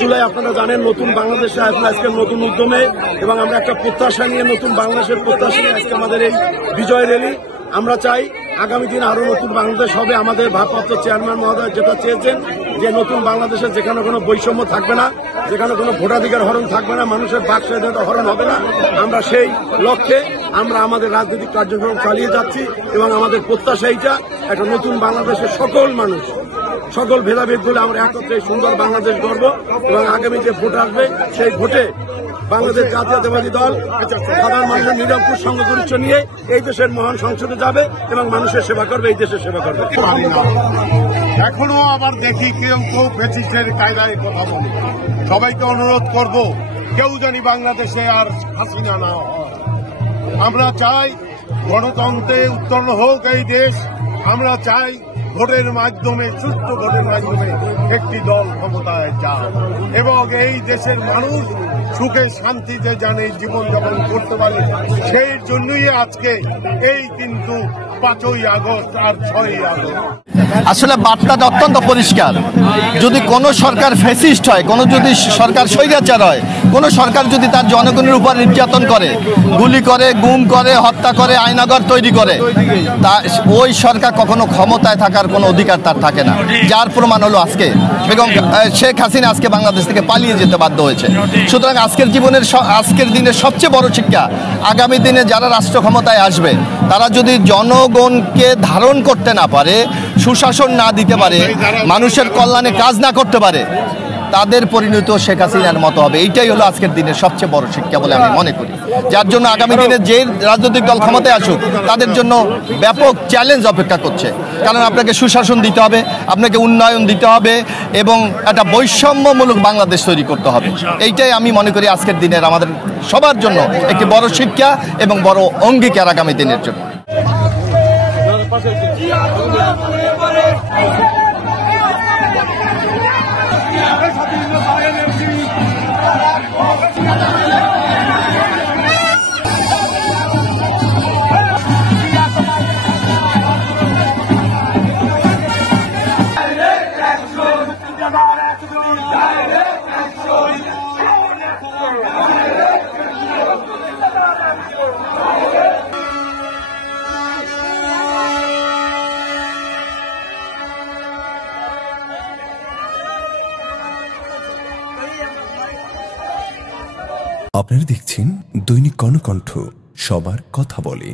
জুলাই আপনারা জানেন নতুন বাংলাদেশে আজকে নতুন উদ্যমে এবং আমরা একটা প্রত্যাশা নিয়ে নতুন বাংলাদেশের প্রত্যাশা নিয়ে আজকে আমাদের এই বিজয় র্যালি। আমরা চাই আগামী দিন আরো নতুন বাংলাদেশ হবে। আমাদের ভারপ্রাপ্ত চেয়ারম্যান মহোদয় যেটা চেয়েছেন যে নতুন বাংলাদেশে যেখানে কোনো বৈষম্য থাকবে না, যেখানে কোনো ভোটাধিকার হরণ থাকবে না, মানুষের বাক স্বাধীনতা হরণ হবে না, আমরা সেই লক্ষ্যে আমরা আমাদের রাজনৈতিক কার্যক্রম চালিয়ে যাচ্ছি এবং আমাদের প্রত্যাশা এইটা একটা নতুন বাংলাদেশের সকল মানুষ সকল ভেদাভেদ বলে আমরা একত্রে সুন্দর বাংলাদেশ গড়ব এবং আগামী যে ভোট আসবে সেই ভোটে বাংলাদেশ জাতীয়তাবাদী দল সাধারণ মানুষের নিরঙ্কুশ সংখ্যাগরিষ্ঠ নিয়ে এই দেশের মহান সংসদে যাবে এবং মানুষের সেবা করবে, এই দেশের সেবা করবে। এখনো আবার দেখি কেউ ফ্যাসিস্টের কায়দায় কথা বলে। সবাইকে অনুরোধ করব কেউ জানি বাংলাদেশে আর হাসিনা না হয়। আমরা চাই গণতন্ত্রে উত্তন্ন হোক এই দেশ। আমরা চাই ভোটের মাধ্যমে সুষ্ঠু ভোটের মাধ্যমে একটি দল ক্ষমতায় যায় এবং এই দেশের মানুষ সুখে শান্তিতে জানে জীবনযাপন করতে পারে। সেই জন্যই আজকে এই কিন্তু 5ই আগস্ট আর 6ই আগস্ট। আসলে বার্তাটা অত্যন্ত পরিষ্কার। যদি কোনো সরকার ফ্যাসিস্ট হয়, কোনো যদি সরকার স্বৈরাচার হয়, কোনো সরকার যদি তার জনগণের উপর নির্যাতন করে, গুলি করে, গুম করে, হত্যা করে, আয়নাঘর তৈরি করে, তা ওই সরকার কখনো ক্ষমতায় থাকার কোনো অধিকার তার থাকে না। যার প্রমাণ হলো আজকে এবং শেখ হাসিনা আজকে বাংলাদেশ থেকে পালিয়ে যেতে বাধ্য হয়েছে। সুতরাং আজকের দিনের সবচেয়ে বড় শিক্ষা, আগামী দিনে যারা রাষ্ট্র ক্ষমতায় আসবে তারা যদি জনগণকে ধারণ করতে না পারে, সুশাসন না দিতে পারে, মানুষের কল্যাণে কাজ না করতে পারে, তাদের পরিণত শেখ হাসিনার মতো হবে। এইটাই হলো আজকের দিনের সবচেয়ে বড় শিক্ষা বলে আমি মনে করি। যার জন্য আগামী দিনে যে রাজনৈতিক দল ক্ষমতায় আসুক তাদের জন্য ব্যাপক চ্যালেঞ্জ অপেক্ষা করছে। কারণ আপনাকে সুশাসন দিতে হবে, আপনাকে উন্নয়ন দিতে হবে এবং একটা বৈষম্যমূলক বাংলাদেশ তৈরি করতে হবে। এইটাই আমি মনে করি আজকের দিনের আমাদের সবার জন্য একটি বড় শিক্ষা এবং বড় অঙ্গীকার আগামী দিনের জন্য। আপনারা দেখছেন দৈনিক কর্ণকণ্ঠ, সবার কথা বলে।